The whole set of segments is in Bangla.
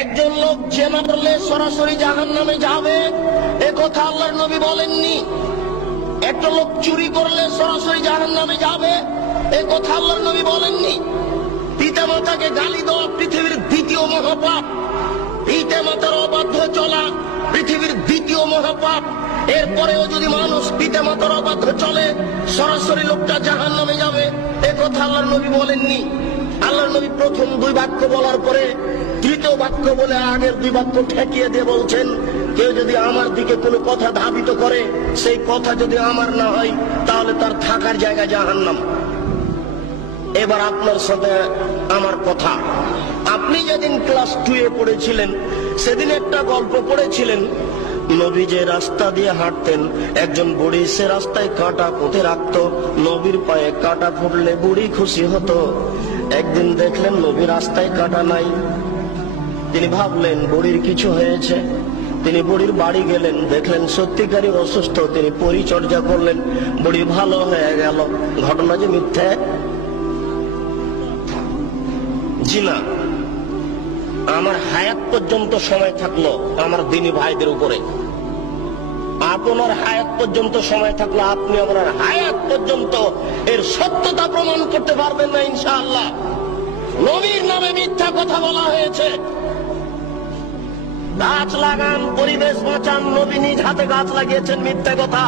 একজন লোক জেনা করলে সরাসরি জাহান্নামে যাবে, এ কথা আল্লাহর নবী বলেননি। একটা লোক চুরি করলে সরাসরি জাহান্নামে যাবে, এ কথা আল্লাহর নবী বলেননি। পিতামাতাকে গালি দেওয়া পৃথিবীর দ্বিতীয় মহাপাপ। পিতামাতার অবাধ্য চলা পৃথিবীর দ্বিতীয় মহাপাপ। এরপরেও যদি মানুষ পিতামাতার অবাধ্য চলে, সরাসরি লোকটা জাহান্নামে যাবে, এ কথা আল্লাহর নবী বলেননি। আল্লাহর নবী প্রথম দুই বাক্য বলার পরে তৃতীয় বাক্য বলে আগের দুই বাক্য ঠেকিয়ে দিয়ে বলছেন, কেউ যদি আমার দিকে কোনো কথা ধাবিত করে, সেই কথা যদি আমার না হয়, তাহলে তার থাকার জায়গা জাহান্নাম। এবার আপনার সাথে আমার কথা। আপনি যেদিন ক্লাস 2 এ পড়েছিলেন, সেদিন একটা গল্প পড়েছিলেন। নবী যে রাস্তা দিয়ে হাঁটতেন, একজন বুড়ি সে রাস্তায় কাঁটা পুঁতে রাখত। নবীর পায়ে কাঁটা ফুটলে বুড়ি খুশি হতো। একদিন দেখলেন নবী রাস্তায় কাঁটা নাই। তিনি ভাবলেন বুড়ির কিছু হয়েছে। তিনি বুড়ির বাড়ি গেলেন, দেখলেন সত্যিকারই অসুস্থ। তিনি পরিচর্যা করলেন, বুড়ি ভালো হয়ে গেল। ঘটনা যে মিথ্যে? জি না। আমার হায়াত পর্যন্ত সময় থাকলো আমার দিনী ভাইদের উপরে। আপনার হায়াত পর্যন্ত সময় থাকলো আপনি আমার হায়াত পর্যন্ত এর সত্যতা প্রমাণ করতে পারবেন না ইনশাআল্লাহ। নবীর নামে মিথ্যা কথা বলা হয়েছে। গাছ লাগান, পরিবেশ বাঁচান, নবী নিজ হাতে গাছ লাগিয়েছেন, মিথ্যা কথা।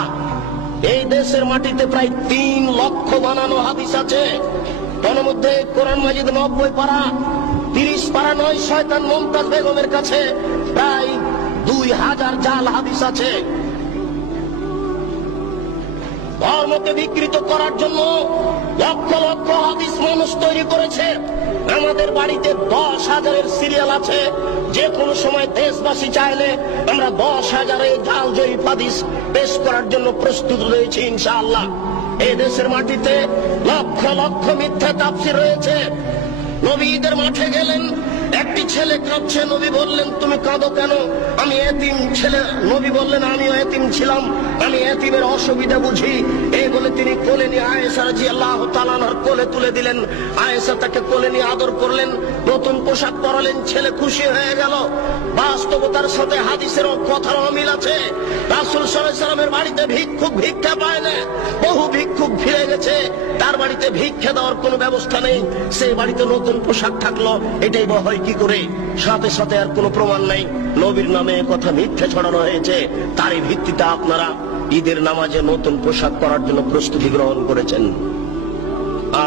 এই দেশের মাটিতে প্রায় 3 লক্ষ বানানো হাদিস আছে। তার মধ্যে কোরআন মাজিদ 90 পারা, 30 পারা নয় শয়তান মুমতাজ বেগমের কাছে প্রায় 2000 জাল হাদিস আছে। ধর্মকে বিকৃত করার জন্য লক্ষ লক্ষ হাদিস মানুষ তৈরি করেছে। আমাদের বাড়িতে 10,000-এর সিরিয়াল আছে। যে কোনো সময় দেশবাসী চাইলে আমরা 10,000-এর জাল জয়ী হাদিস পেশ করার জন্য প্রস্তুত রয়েছি ইনশাআল্লাহ। এই দেশের মাটিতে লক্ষ লক্ষ মিথ্যা তাফসীর রয়েছে। নবী ঈদের মাঠে গেলেন, একটি ছেলে কাঁদছে। নবী বললেন, তুমি কাঁদো কেন? আমি এতিম ছেলে। নবী বললেন, আমিও এতিম ছিলাম, আমি এতিমের অসুবিধা বুঝি। এই বলে তিনি কোলে নিয়ে আয়েশা রাদিয়াল্লাহু তাআলা আনহার কোলে তুলে দিলেন। আয়েশা তাকে কোলে নিয়ে আদর করলেন, নতুন পোশাক পরালেন। ছেলে খুশি হয়ে গেল। বাস্তবতার সাথে হাদিসের কথার অমিল আছে। রাসূল সাল্লাল্লাহু আলাইহি ওয়াসাল্লামের বাড়িতে ভিক্ষুক ভিক্ষা পায় না। বহু ভিক্ষুক ফিরে গেছে, তার বাড়িতে ভিক্ষা দেওয়ার কোনো ব্যবস্থা নেই। সেই বাড়িতে নতুন পোশাক থাকলো, এটাই বা হয় কি করে? সাথে সাথে আর কোনো প্রমাণ নাই। নবীর নামে কথা মিথ্যা ছড়ানো হয়েছে। তারই ভিত্তিতে আপনারা ঈদের নামাজে নতুন পোশাক পরার জন্য প্রস্তুতি গ্রহণ করেছেন।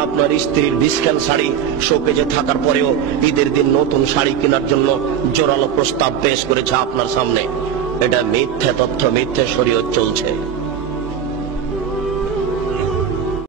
আপনার স্ত্রীর বিস্কান শাড়ি শোকেজে থাকার পরেও ঈদের দিন নতুন শাড়ি কেনার জন্য জোরালো প্রস্তাব পেশ করেছে আপনার সামনে। এটা মিথ্যা তথ্য, মিথ্যা শরীয়ত চলছে।